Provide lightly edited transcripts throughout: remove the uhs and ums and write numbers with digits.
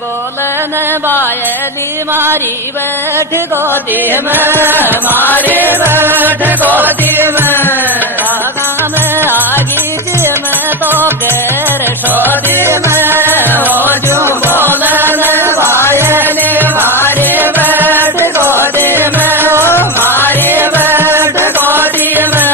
बोलन बायली मारी बैठ गोदी में, मारी बैठ गोदी में, आगा में आगी जी में तो गैर सोदी में, हो जो बोलन बायली मारी बैठ गोदी में, मारी बैठ गोदी में।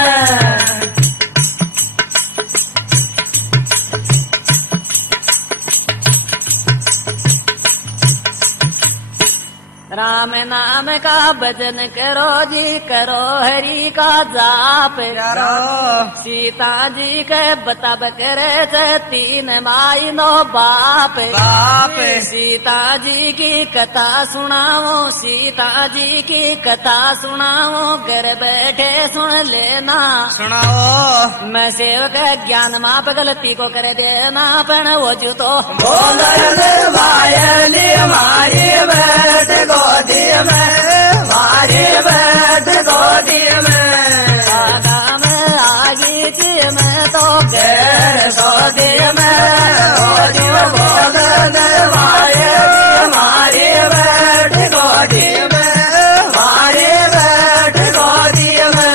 राम नाम का भजन करो जी, करो हरि का जाप करो, सीता जी के बताब करे तीन माई नो बाप, बाप सीता जी की कथा सुनाओ, सीता जी की कथा सुनाओ, घर बैठे सुन लेना, सुनाओ। मैं सेवक ज्ञान माप गलती को कर देना, पण वो जू तो बोलन वायली मारी बैठ गोदी में, मारी बैठ गोदी में, आगा में आगी जी में तो गैर गोदी में, हो जो बोलन वायली मारी बैठ गोदी में, मारी बैठ गोदी में।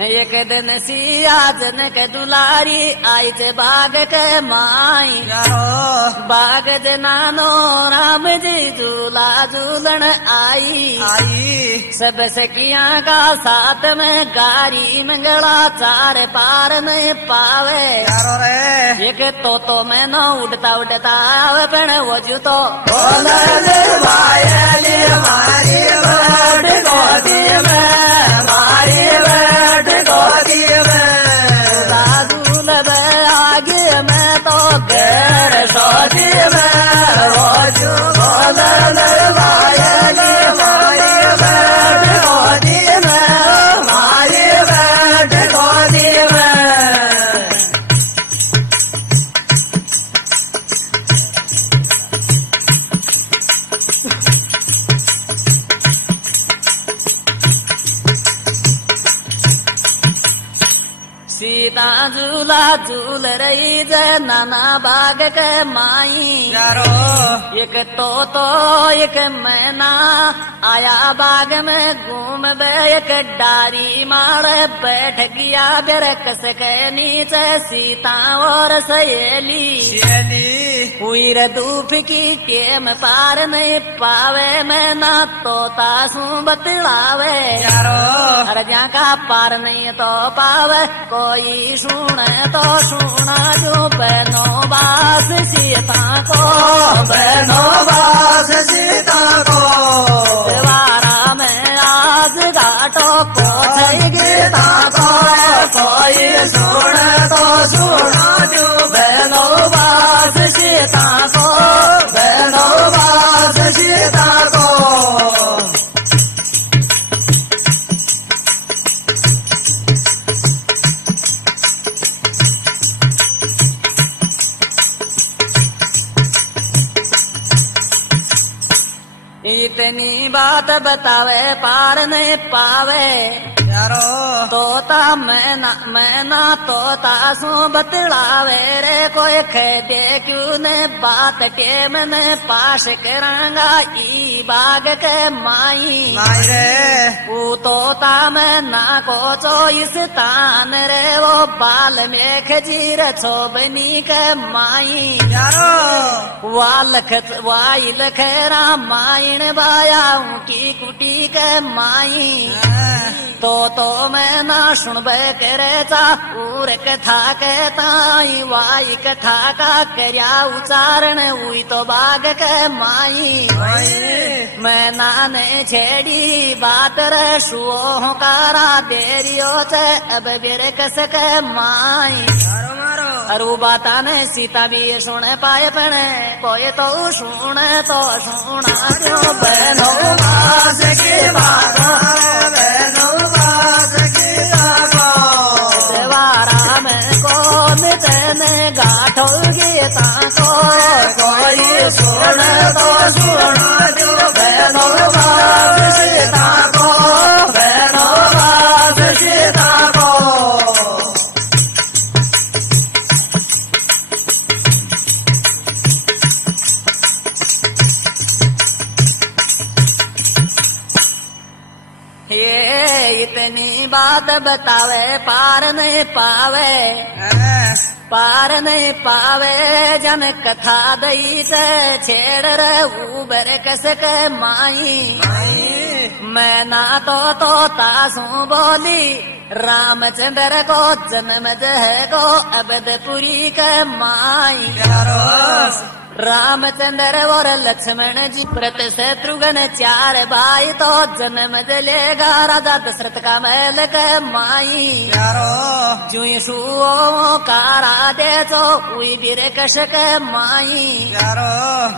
एक दिन सिया जनक दुलारी आई थे बाग के माई, बाग जनानो राम जी झूला झूलन आई, सब सखिया का साथ में गारी मंगला, चार पार नहीं पावे, एक तो मैं न उड़ता उड़ता आवे, पण वो जू तो बोलन वायली मारी बैठ गोदी में, मारी बैठ गोदी में, दूल्हा आगे में तो गैर सोदी में, वो जो बोलन वायली मारी बैठ गोदी में, मारी बैठ गोदी में। सीता झूला झूल रही जय नाना बाग के माई, एक तो एक मैना आया बाग में घूम बे, एक डारी मार बैठ गया बेरकस के नीचे, सीता और सहेली हुई रे धूप की टेम पार नहीं पावे, मैना तोता सू बतलावे, हर जा का पार नहीं तो पावे, कोई सुने तो सुना जो बहनों बास सीता को, बहनों बास सीता को, द्वारा में आज घाटो को गीता को, कोई सुने तो सुना जो बहनों बास सीता को, बहनों बास सीता को। इतनी बात बतावे पार नहीं पावे, तोता मैना तोता सू बतलावे रे, कोई खेदे क्यों ने बात टेम ने पास करांगा ई बाग के माई, वो तोता मैना को चोइस तान रे, वो बाल मेघ जीर छोबनी के माई, वाई लखेरा माइन बाया की कुटी के माई, तो मैं ना सुनबे करे चा पूर कथा कहताई, वाई कथा का करया उच्चारण हुई तो बाग के माई, मैं नाने छेड़ी बात रसुओ कारा देरियो चे अब बेर कस के माई, अरु बाता ने सीता भी सुन पाए पने, कोई तो सुने तो सुना जो बहनों बास की बात, बहनों बास की बात, सेवारा में कौन तेने गाठो गीता को, कोई सुने तो सुना इतनी बात बतावे पार नहीं पावे, पार नहीं पावे जन कथा दई से छेड़ रहू बर कसक माई। मैं ना तो तासू बोली रामचंद्र को जन्म जह को अबदपुरी के माई। रामचंद्र और लक्ष्मण जी प्रत शत्रुघ्न चार भाई तो जन्म जलेगा राजा दशरथ का महल के माई। जुई सुओ कारा दे तो उई बीर कशक माई।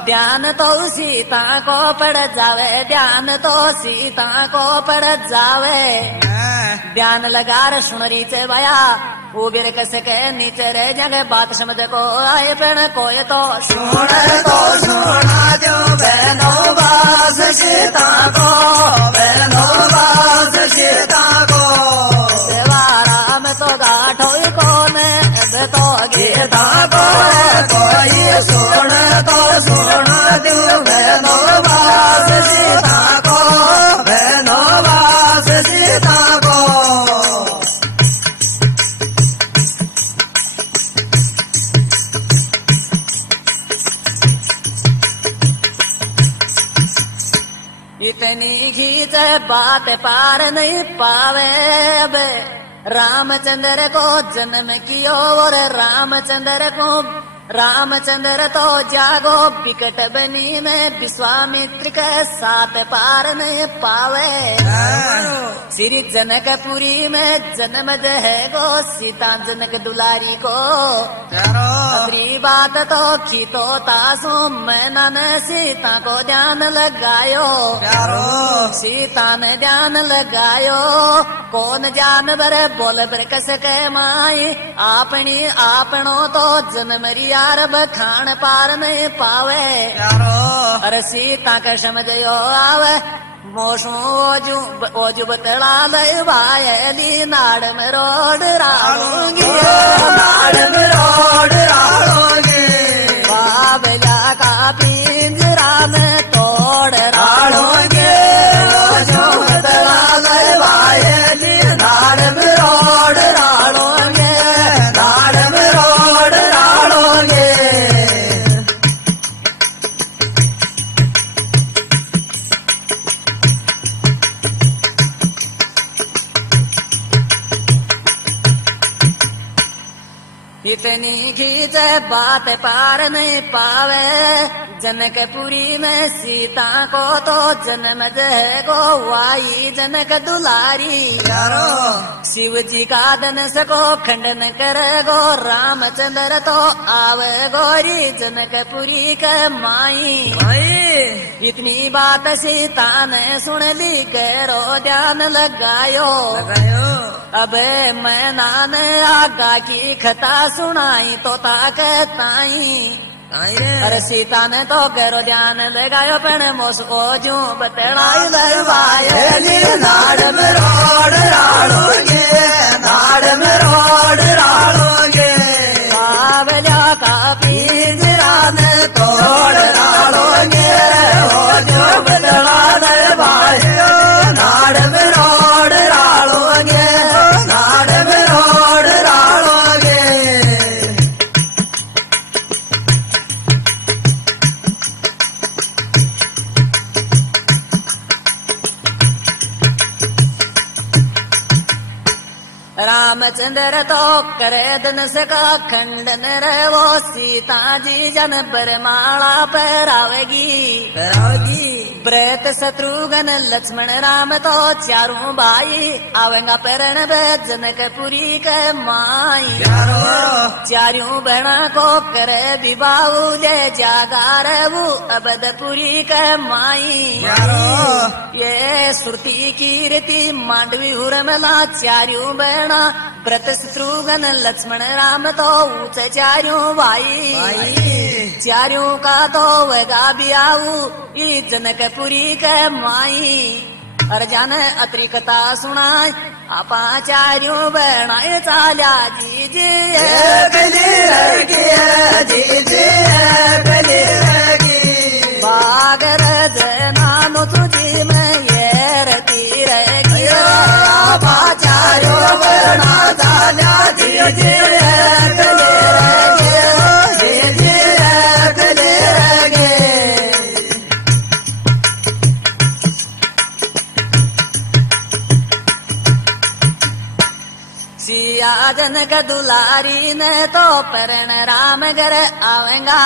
ध्यान तो सीता को पड़ जावे, ध्यान तो सीता को पड़ जावे। ध्यान लगा रे सुनरी से भया वो बीर कसक नीचे रह जगह बात समझ को आए पण कोई तो सुना जो बहनों बास सीता को, बहनों बास सीता को। सेवा राम तो गाठो कौन अब तो गीता को कोई सुना जो बहनों बास सीता को, बहनों बास सीता को। इतनी खींच बात पार नहीं पावे। अब रामचंद्र को जन्म कियो और रामचंद्र तो जागो बिकट बनी में विश्वामित्र के साथ पार नहीं पावे। श्री जनकपुरी में जन्म है गो सीता जनक दुलारी को। अपनी बात तो खीतो तासू मैंने न सीता को ध्यान लगायो, सीता ने ध्यान लगायो। कौन जानवर बोल बर कसक माई आपनी आपनो तो जन्म यार बखान पार नहीं पावे। अरे सीता का समझयो आवे मोसू ओजू बतला लय भायली नाड़ में रोड राड़ूंगी, नाड़ में रोड राड़ूंगी। बाबला का पिंजरा में तोड़ राड़ूंगी। ओजू बतला लय भायली नाड़ में रोड राड़ूंगी, नाड़ में रोड राड़ूंगी। इतनी खींच बात पार नहीं पावे। जनकपुरी में सीता को तो जन्म है गो वाई जनक दुलारी। शिव जी का धनुष को खंडन कर गो रामचंद्र तो आवे गोरी जनकपुरी के माई। इतनी बात सीता ने सुन ली गहरो ध्यान लगायो। अब मैं नान आगा की कथा सुनाई तो ताकताई। अरे सीता ने तो गहरो ध्यान लगायो पण मोस ओजू बतलाई लवाये। नाड़ में रोड राड़ोगे, नाड़ में रोड राड़ोगे। बाबला का पिंजरा में तोड़ राड़ोगे, ओजू बतला लवाये। नाड़ में रोड राड़ोगे, नाड़ में रोड राड़ोगे। रामचंद्र तो करे धनुष का खंडन रे वो सीता जी जन बरमाला पहरावेगी। व्रत शत्रुघ्न लक्ष्मण राम तो चारों भाई आवेगा परण जनकपुरी के माई। चारों बहना को करे विवाह ले जागा रहू अबदपुरी के माई। ये श्रुति कीर्ति मांडवी हुरमला चारों बहना व्रत शत्रुघ्न लक्ष्मण राम तो ऊंचे चारों भाई। चारों का तो वगा बियाऊ ई जनकपुरी के माई। और जाने अत्री कथा सुनाय आपा चारों बहना चाल्या जी जी बागर जना तुझी में ये रती रहेगी। आपा परना चाल्या जी जी जनक दुलारी ने तो परण राम घर आवेगा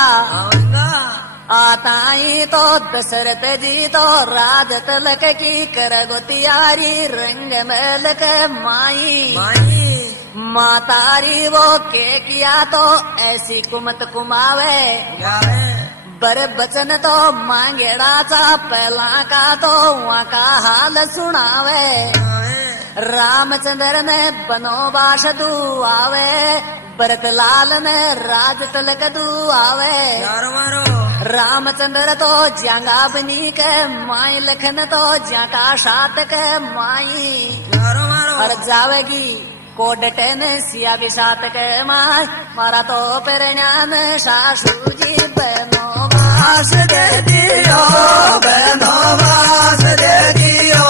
आताई तो दशरथ जी तो राज तलक की कर गोतियारी रंग मलक माई मातारी वो के किया तो ऐसी कुमत कुमावे बर बचन तो मांगेड़ा चा पहला का तो वहाँ का हाल सुनावे रामचंद्र ने बनोबाश दू आवे भरत लाल ने राज तलक दू आवे रामचंद्र तो ज्यांगा बनी के माई लखन तो ज्यांका शात के माई और जावेगी कोडटे ने सिया भी सात के माई मारा तो परण्यान सासू जी बनोबास दे दियो बनोबास दे दियो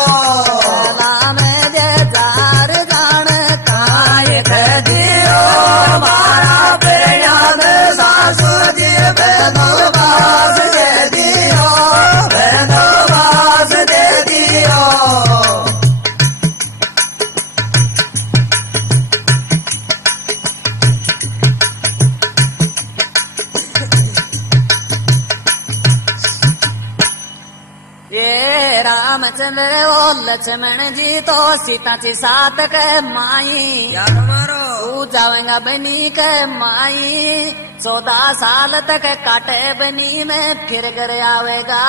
रामचंद्र ओ लक्ष्मण जी तो सीता जी सात के माई तू जावेगा बनी के माई 14 साल तक काटे बनी में फिर घर आवेगा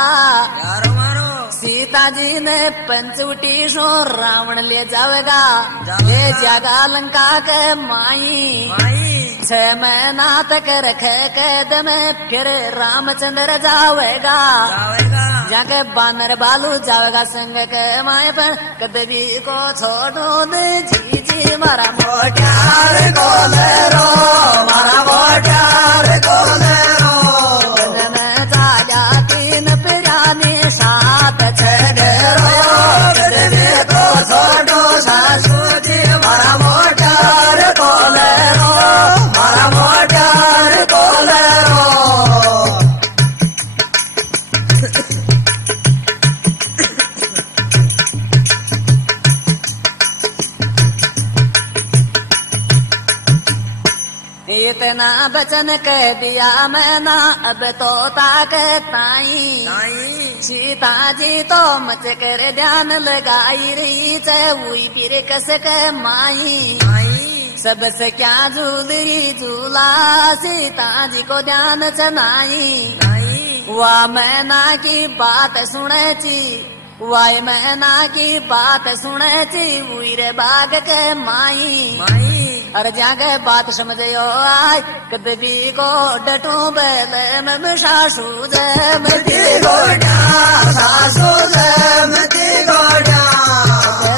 सीता जी ने पंचवटी सो रावण ले जावेगा ले जागा लंका के माई 6 महीना तक रखे कैद में फिर रामचंद्र जावेगा जाके बानर बालू जावेगा संग के माए पर कदवी को छोड़ो दे जी जी मारा मोट्यार को ले रो मारा मोट्यार को ले रो जाया 3 पिरानी 7 छेड़ो कदवी को छोड़ो सासू जी मारा मोट्यार को ले रो मारा मोट्यार को ले रो इतना बचन कह दिया मैं ना अब तो ताकताई सीता जी तो मच कर ध्यान लगाई रही चाहे हुई फिर कस के माई सबसे क्या झूलरी झूला सीता जी को ध्यान चनाई वाह मैना की बात सुने ची वाह मैना की बात सुने ची वीर बाग के माई अरे जागे बात समझो आय कदबी को डटू बैल में सासू जमती गोड्या सासू जमती गोड्या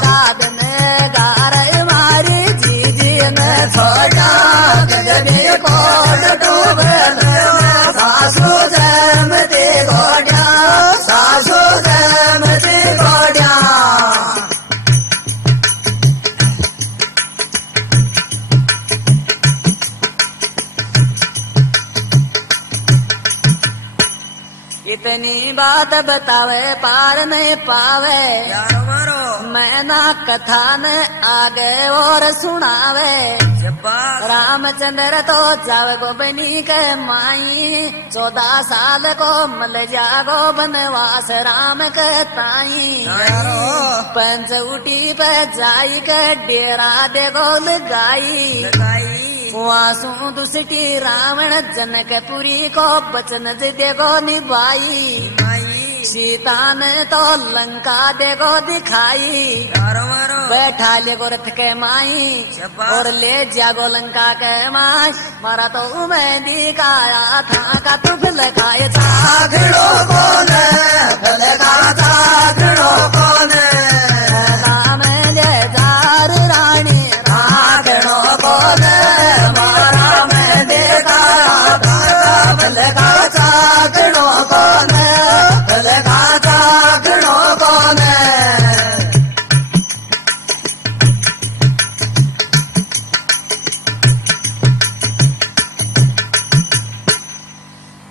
रात में गार मारी जी जी ने छोड़ा कदबी को डटू बैल में सासू जमती गोड्या सासू जमती गोड्या इतनी बात बतावे पार नहीं पावे मैं ना कथा न आगे और सुनावे रामचंद्र तो जावे बनी के माई 14 साल को मल जागो बनवास राम के ताई पंचवटी पे जाई के डेरा देगो लगाई वासु दुष्टी रावण जनकपुरी को बचन देगो निभाई सीता ने तो लंका देगो दिखाई बैठा ले गो रथ के माई और ले जागो लंका के माई मारा तो मैं दिखाया था का तू लखाए चाखड़ो कौन लगा चाखड़ो कौन राम जय जार रानी राखड़ो कौन मारा मैं देखा लगा चाखड़ो कौन लगा चाखड़ो कौन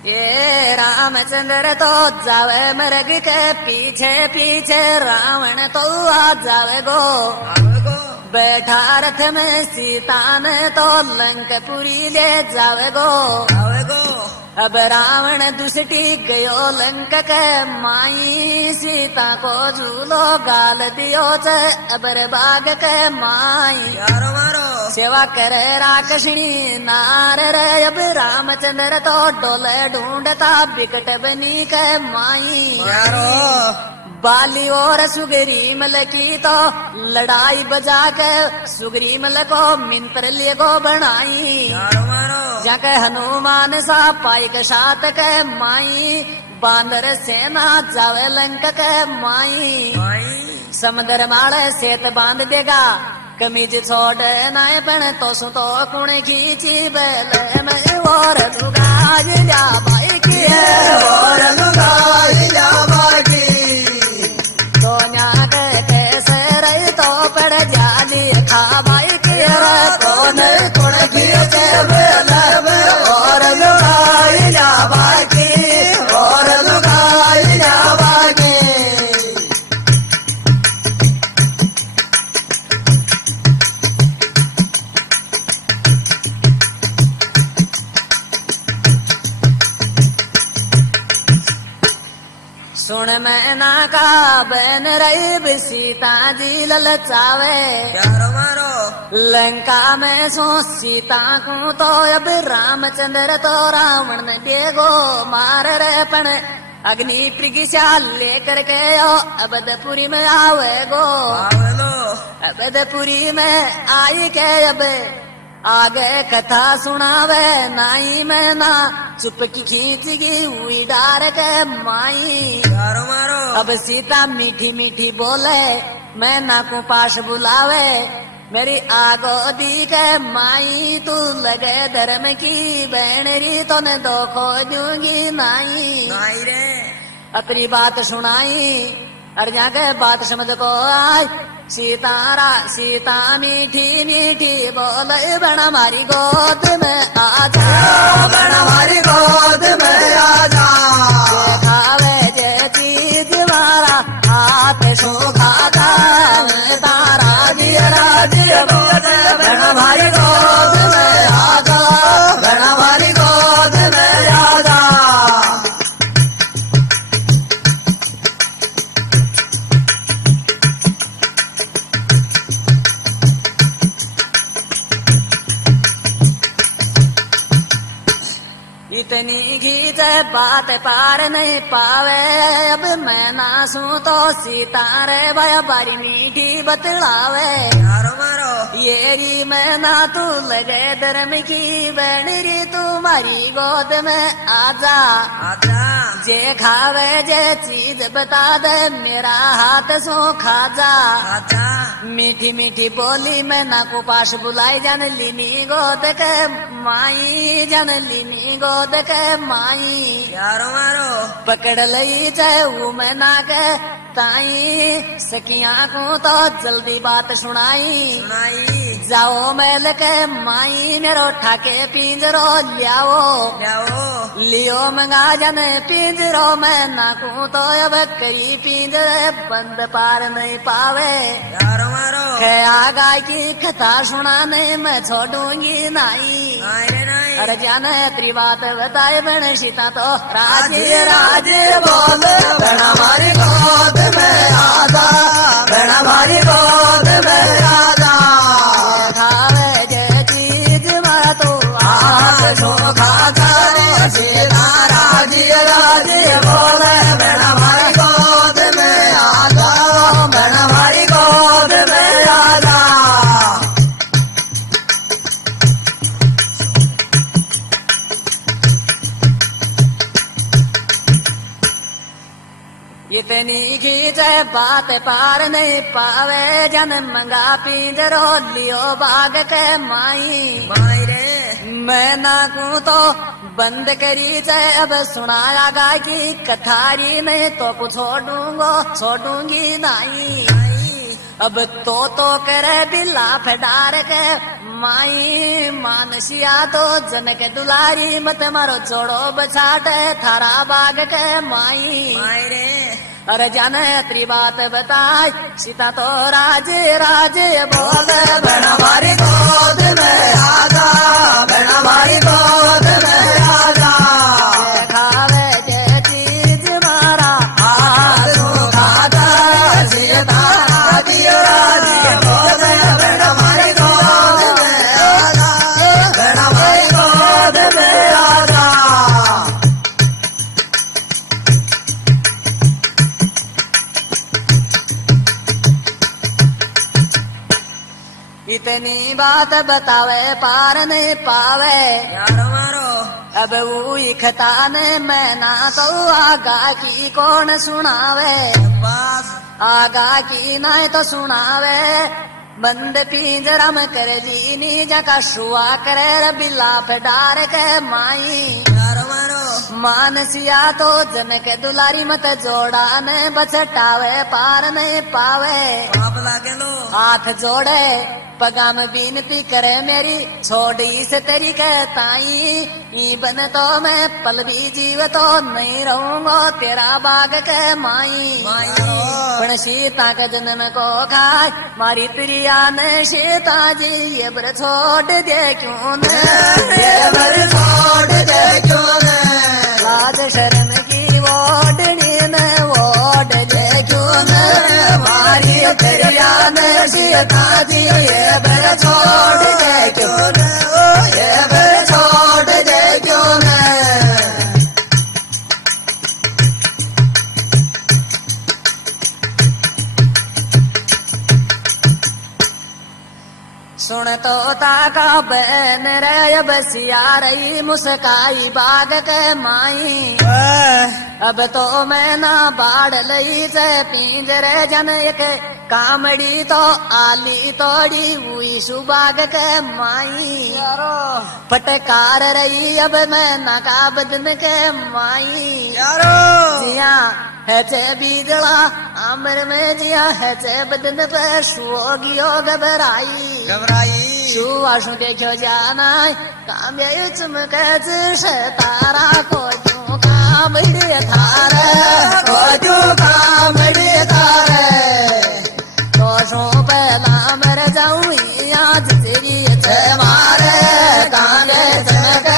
ये रामचंद्र तो जावे मृग के पीछे पीछे, रावण तो आ जावे गो बैठा रथ में, सीता ने तो लंकपुरी ले जावे गो। अब रावण दुसटी गयो लंक के माई, सीता को झूलो गाल दियो च अबर बाग के माई। सेवा करे राक्षसनी नार रे, अब रामचंद्र तो डोले ढूंढता बिकट बनी के माई। बाली और सुग्रीमल की तो लड़ाई बजा के, सुग्रीमल को मिंत्र ले गो बनाई। जाके हनुमान सा पाइक सात के माई, बांदर सेना जावे लंक के माई। समुद्र माले सेत बांध देगा, कमीज छोड़ नाय पण तो सु तो कुण खींची बैल में, और लुगाई जा भाई की और लुगाई जा भाई की। सोनिया के कैसे रही तो पड़ जाली खा भाई की, कौन कुण खींचे बैल में, और लुगाई जा भाई की, और लुगाई जा भाई की। सुन मैना का बन रही सीता जी ललचावे, लंका में सो सीता को तो अब रामचंद्र तो रावण ने देगो मार रे पण, अग्नि प्रगिशा लेकर के अबदपुरी में आवे गो। अबदपुरी में आई के अब आगे कथा सुनावे नाई में ना, चुपकी खींच गई हुई डार के माई। अब सीता मीठी मीठी बोले, मैं ना को पास बुलावे, मेरी आगो दी के माई। तू लगे धर्म की बहनरी तो न दो खो दूंगी नाई। अपनी बात सुनाई और जाके बात समझ को आई। सीता मीठी मीठी बोले, बन हमारी गोद में आजा, बन हमारी गोद में आजा। खावे जे चीज मारा हाथ सूखा था, तारा जिया बन हमारी गोद में आजा, बन हमारी गोद में आजा। इतनी घीच बात पार नहीं पावे, अब मैं नासू तो सीता रे भय बारी मीठी बतलावे। ये री मैं ना तू लगे धर्म की बहनरी, तुम्हारी गोद में आजा। जे खावे जे चीज बता दे, मेरा हाथ सो खा जा। मीठी मीठी बोली मैं ना को पास बुलाई, जान लीनी गोद के माई, जान लीनी गोद के माई। पकड़ लई चाहे वो मैं ना के ताई, सखिया को तो जल्दी बात सुनाई। जाओ मैल के माई, मेरो ठाके पिंजरो लियो मंगा जन पिंजरो, मैं ना को तो अब करी पिंजरे बंद पार नहीं पावे। गाय की कथा सुनाने मैं छोड़ूंगी नाई। अरे जाने तेरी बात बताए बन सीता तो राजे राजे बोल, बन हमारी गोद में आजा, बन हमारी गोद में आजा। खावे जे चीज मैं तो हाथ सूखा कर, सीता राजे राजे बोल, बन हमारी गोद में आजा, बन हमारी गोद में आजा। इतनी खींच बात पार नहीं पावे, जन मंगा पिंजरो लियो बाग के माई। मैं ना को तो बंद करी चाहे, अब सुनाया गा की कथारी नहीं तो कुछ छोड़ूंगी नाई। अब तो करे बिल्ला फडार के माई मानसिया तो जनक दुलारी मत मारो छोड़ो बछाटे थारा बाग के माई रे अरे जाने अत्री बात बताई सीता तो राज राज बोले बना मारी गोद में आजा बना मारी गोद में आजा खावे के चीज मारा आजू खाता सीता राजी राजी बोले बना मारी गोद में आजा बना मारी गोद में आजा इतनी बात बतावे पार नहीं पावे यारो मारो अब वो इखता ने मैं ना तो आगा की कौन सुनावे पास आगा की ना तो सुनावे बंद पिंजरा में कर लीनी जका शुआ करे बिला पे डार के माई यारो मारो मानसिया तो जनक दुलारी मत जोड़ा ने बचटावे पार नहीं पावे पाप लागे लो हाथ जोड़े पगा में बिनती करे मेरी छोड़ी से तेरी कहताई ई बन तो मैं पल भी जीव तो नहीं रहूंगा तेरा बाग के माई पण सीता के जन्म को खाए मारी प्रिया ने सीता जी ये बर छोड़ दे क्यों ने ये बर छोड़ दे क्यों ने लाज शर्म की ओढ़नी ने ओढ़ दे क्यों ने मारी प्रिया ने सीता जी ये बर छोड़ दे क्यों ने ये बर छोड़ दे क्यों ने सुन तो ताका बहन रे बसिया रही मुस्काई बाग के माई अब तो मैं ना बाढ़ लई से पिंजरे जन एक कामड़ी तो आली तोड़ी हुई सुबाग के माई फटकार रही अब मैं नका बदन के माई जिया है चे बीजला आमर में जिया है चे बदन पे सुओगियो घबराई सुआशु देखो जाना काम्य चमक तारा को जो कामड़ी थारे को जो कामड़ी थारे तो सो पहला मर जाऊं आज तेरी चे मारे कांगे चमक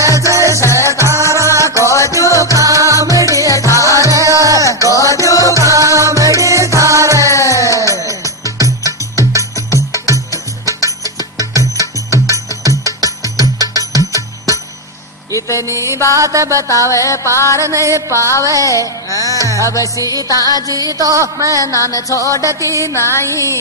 तारा को जो कामड़ी थारे को जो कामड़ी थारे इतनी बात बतावे पार नहीं पावे अब सीता जी तो मैं नान छोड़ती नहीं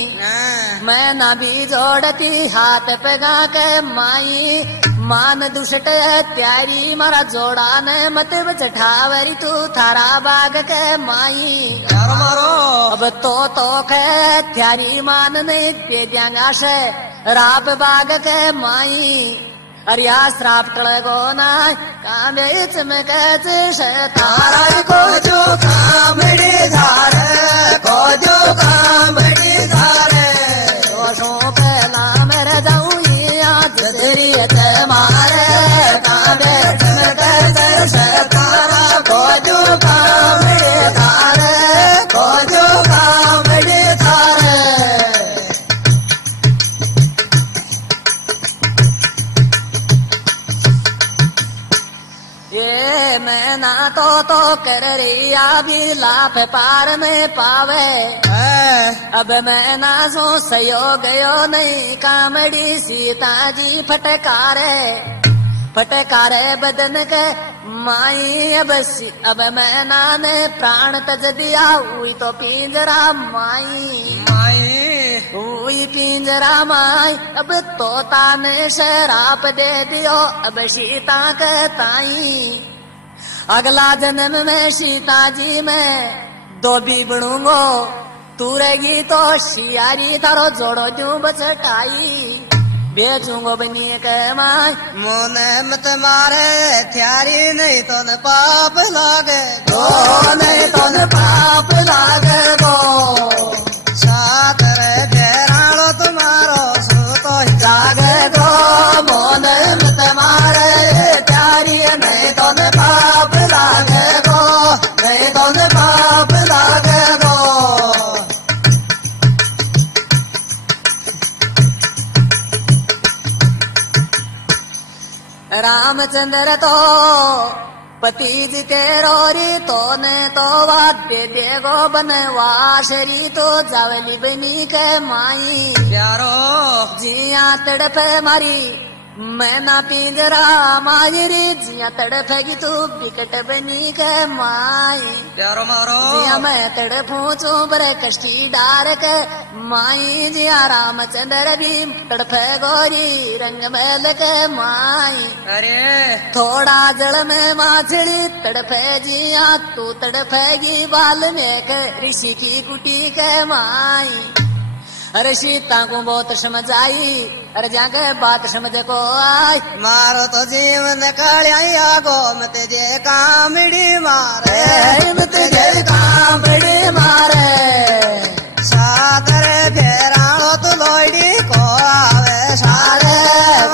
मैं ना भी जोड़ती हाथ पे गा के माई मान दुष्ट त्यारी मारा जोड़ा ने मत बचठावरी तू थारा बाग के माई अब तो के त्यारी मान नहीं पे दियांगा से राब बाग के माई अरिया श्राप टळगो ना कामे चमक तारा को जो कामड़ी धारे को जो कामड़ी धारे दोषों पहला मेरे जाऊं आज तेरी मारे कामे चमक तारा को जो कामड़ी धारे को जो कामड़ी धारे ये मैं ना तो कर रही अभी लाभ पार में पावे अब मैं ना सो सहयोग गयो नहीं कामड़ी सीता जी फटकारे बदन के माई अब मैं ना ने प्राण तज दिया हुई तो पिंजरा माई हुई पिंजरा माई अब तोता ने शराप दे दियो अब सीता कहताई अगला जन्म में सीता जी मैं दो भी बनूंगो तू रहेगी तो शियारी तारो जोड़ो जू बचटाई बेचूंगो बनिए के माई मोने मत मारे थ्यारी नहीं तो न पाप लागे दो नहीं तो न पाप लागे दो साथ रे तेरालो तुम्हारो सो तो जागे दो रामचंद्र तो पतिज के रोरी तो ने तो वाद्य देगो बनवास री तो जावली बनी के माई प्यारो जिया तड़प मारी मैं ना पिंजरा मायरी जिया तड़पेगी तू बिकट बनी के माई प्यारो मारो जिया मैं तड़पू चुबर कष्टी डार के माई जिया रामचंद्र भी तड़पे गोरी रंग मैल के माई अरे थोड़ा जल में माछड़ी तड़पे जिया तू तड़पेगी बाल में के ऋषि की कुटी के माई अरे सीता को बहुत समझ आई अरे जाके बात समझ को आई मारो तो जीवन कलिया गो मत जे कामड़ी मारे मत जे कामड़ी मारे सादर फेरानो तू लोड़ी को आवे सारे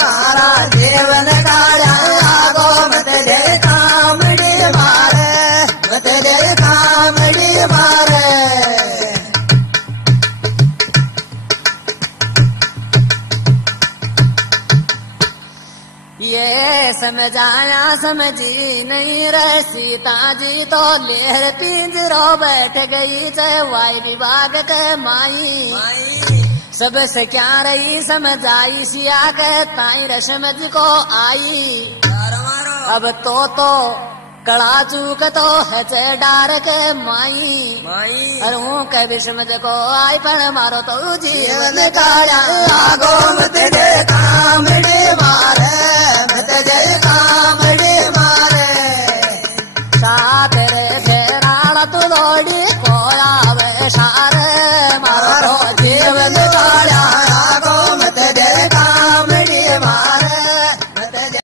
मारा जीवन कलिया गो मत जे कामड़ी मारे मत जे कामड़ी मारे ये समझाया समझी नहीं रह सीता जी तो लेहर पिंजरो बैठ गई चाहे वाई विभाग के माई सबसे क्या रही समझाई सिया के ताई रसमझ को आई अब तो कड़ा चूक तो है डार के माई अरे हूँ कभी समझ को आई पर मारो तो जीवन का आगो मत दे कामड़ी मारे